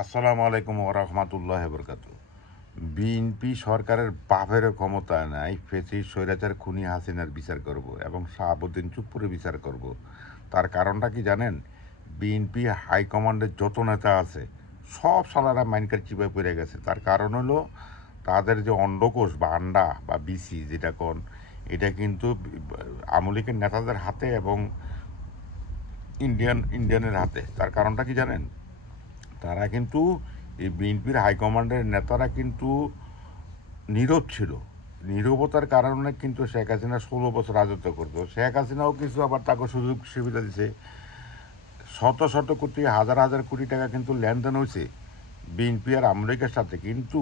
আসসালামু আলাইকুম ওরহমাতুল্লাহ বরকাতু। বিএনপি সরকারের বাপের ক্ষমতায় নাই ফেসিস্ট স্বৈরাচার খুনি হাসিনার বিচার করব এবং শাহাবুদ্দিন চুপ্পুরে বিচার করব। তার কারণটা কি জানেন? বিএনপি হাইকমান্ডের যত নেতা আছে সব সালারা মাইনকার চিপায় পড়ে গেছে। তার কারণ হলো তাদের যে অন্ডকোষ বা আন্ডা বা বিসি যেটা কোন, এটা কিন্তু আমলিকের নেতাদের হাতে এবং ইন্ডিয়ানের হাতে। তার কারণটা কি জানেন? তারা কিন্তু এই বিএনপির হাইকমান্ডের নেতারা কিন্তু নীরব ছিল। নীরবতার কারণে কিন্তু শেখ হাসিনা 16 বছর রাজত্ব করতো। শেখ হাসিনাও কিছু আবার তাকে সুযোগ সুবিধা দিছে। শত শত কোটি হাজার হাজার কোটি টাকা কিন্তু লেনদেন হয়েছে বিএনপি আর আমেরিকার সাথে। কিন্তু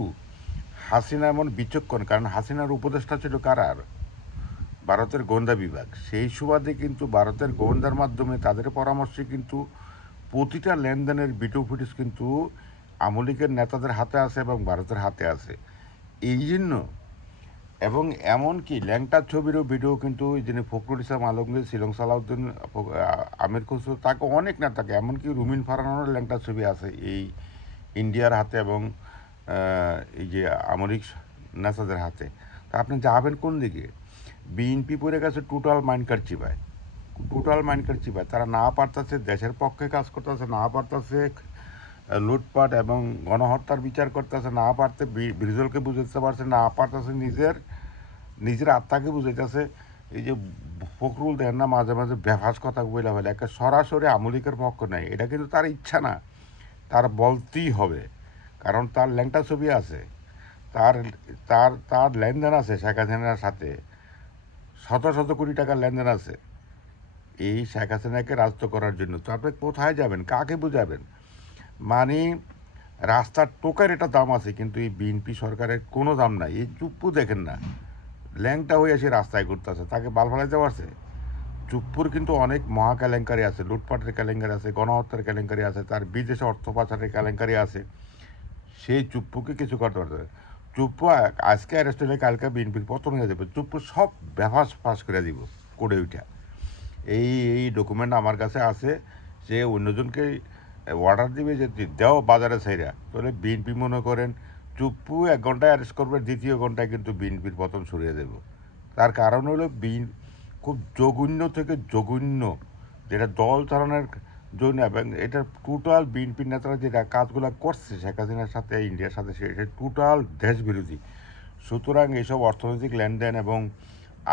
হাসিনা এমন বিচক্ষণ, কারণ হাসিনার উপদেষ্টা ছিল কারা? ভারতের গোয়েন্দা বিভাগ। সেই সুবাদে কিন্তু ভারতের গোয়েন্দার মাধ্যমে তাদের পরামর্শে কিন্তু প্রতিটা লেনদেনের ভিডিও ফুটেজ কিন্তু আমলিকের নেতাদের হাতে আছে এবং ভারতের হাতে আছে। এই জন্য এবং এমনকি ল্যাংটার ছবিরও ভিডিও কিন্তু যিনি ফখরুল ইসলাম আলমগীর, শিলং সালাউদ্দিন, আমির খসরু, তাকে অনেক নেতাকে, এমনকি রুমিন ফারহানের ল্যাংটার ছবি আছে এই ইন্ডিয়ার হাতে এবং এই যে আমলিক নেতাদের হাতে। তা আপনি যাবেন কোন দিকে? বিএনপি পড়ে গেছে টোটাল মাইন্ড চিপায়। টোটাল মাইন্ড চিপায়। তারা না পারতেছে দেশের পক্ষে কাজ করতেছে, না পারতেছে লুটপাট এবং গণহত্যার বিচার করতেছে, না পারতে ব্রিজলকে বুঝাতে পারছে, না পারতেছে নিজের আত্মাকে বুঝাইতেছে। এই যে ফখরুল দেন না মাঝে মাঝে বেফাস কথা বলে ফেলে, একটা সরাসরি আমলিকের পক্ষ নেই। এটা কিন্তু তার ইচ্ছা না, তার বলতেই হবে, কারণ তার ল্যাংটা ছবি আছে, তার তার তার লেনদেন আছে শেখ হাসিনার সাথে, শত শত কোটি টাকার লেনদেন আছে এই শেখ হাসিনাকে রাজত্ব করার জন্য। তো আপনি কোথায় যাবেন, কাকে বুঝাবেন? মানে রাস্তার টোকার এটা দাম আছে, কিন্তু এই বিএনপি সরকারের কোনো দাম নাই। এই চুপ্পু দেখেন না, ল্যাংটা হয়ে এসে রাস্তায় ঘুরতেছে, তাকে বাল ফেলাইতে পারছে? চুপ্পুর কিন্তু অনেক মহা কেলেঙ্কারি আছে, লুটপাটের কেলেঙ্কারি আছে, গণহত্যার কেলেঙ্কারি আছে, তার বিদেশে অর্থ পাচারের কেলেঙ্কারি আছে। সেই চুপ্পুকে কিছু করতে পারবে? চুপ্পু আজকে অ্যারেস্ট হলে কালকে বিএনপির পতন হয়ে যাবে। চুপ্পু সব ব্যবহার পাস করে দিব করে উঠা। এই এই ডকুমেন্ট আমার কাছে আছে। সে অন্যজনকে অর্ডার দিবে যে দেও বাজারে ছাইরা, তাহলে বিএনপি মনে করেন চুপ্পু 1 ঘন্টায় অ্যারেস্ট করবে, দ্বিতীয় ঘন্টায় কিন্তু বিএনপির পতন সরিয়ে দেব। তার কারণ হলো খুব জঘন্য থেকে জঘন্য যেটা দল চালানোর জন্য, এবং এটা টোটাল বিএনপির নেতারা যেটা কাজগুলো করছে শেখ হাসিনার সাথে ইন্ডিয়ার সাথে, সেটা টোটাল দেশ বিরোধী। সুতরাং এইসব অর্থনৈতিক লেনদেন এবং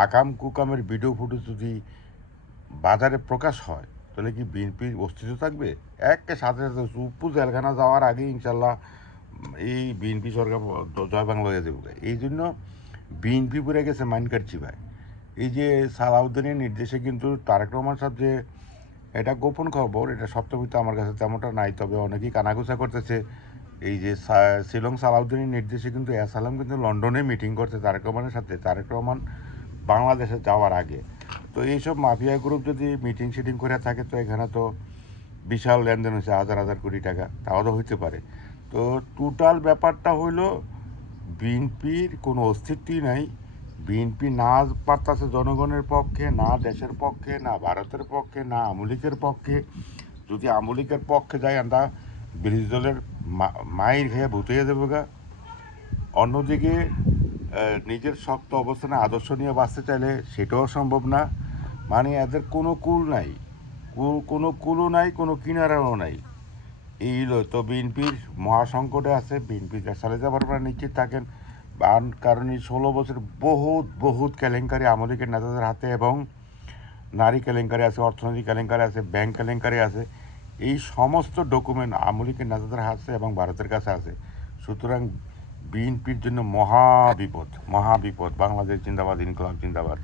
আকাম কুকামের ভিডিও ফুটেজ যদি বাজারে প্রকাশ হয়, তাহলে কি বিএনপির অস্তিত্ব থাকবে? একে সাথে সাথে চুপ্পু জেলখানা যাওয়ার আগে ইনশাল্লাহ এই বিএনপি সরকার জয় বাংলা হয়ে যাবে। এই জন্য বিএনপি পড়ে গেছে মাইনকার চিবায়। এই যে সালাউদ্দিনের নির্দেশে কিন্তু তারেক রহমান সাহেব যে, এটা গোপন খবর, এটা সপ্তাহিত আমার কাছে তেমনটা নাই, তবে অনেকেই কানাঘুষা করতেছে। এই যে শিলং সালাউদ্দিনের নির্দেশে কিন্তু এসালাম কিন্তু লন্ডনে মিটিং করছে তারেক রহমানের সাথে, তারেক রহমান বাংলাদেশে যাওয়ার আগে। তো এইসব মাফিয়া গ্রুপ যদি মিটিং শিটিং করে থাকে, তো এখানে তো বিশাল লেনদেন হয়েছে, হাজার হাজার কোটি টাকা, তাও তো হইতে পারে। তো টোটাল ব্যাপারটা হইলো বিএনপির কোনো অস্তিত্বই নাই। বিএনপি না পারতাছে জনগণের পক্ষে, না দেশের পক্ষে, না ভারতের পক্ষে, না আমলিকের পক্ষে। যদি আমলিকের পক্ষে যায়, আমরা বিরোধী দলের মায়ের খেয়ে ভূত হয়ে যাবো গা। অন্যদিকে নিজের শক্ত অবস্থানে আদর্শ নিয়ে বাঁচতে চাইলে সেটাও সম্ভব না। মানে এদের কোনো কুল নাই, কোনো কুলও নাই, কোনো কিনারাও নাই। এই হলো তো বিএনপির মহাসংকটে আছে। বিএনপি চালে যাবার পরে নিশ্চিত থাকেন, কারণ এই 16 বছর বহুত বহুত কেলেঙ্কারি আমলিকের নেতাদের হাতে, এবং নারী কেলেঙ্কারি আছে, অর্থনৈতিক কেলেঙ্কারি আছে, ব্যাংক কেলেঙ্কারি আছে। এই সমস্ত ডকুমেন্ট আমলিকের নেতাদের হাতে এবং ভারতের কাছে আছে। সুতরাং বিএনপির জন্য মহা বিপদ, মহা বিপদ। বাংলাদেশ জিন্দাবাদ, ইনকলাব জিন্দাবাদ।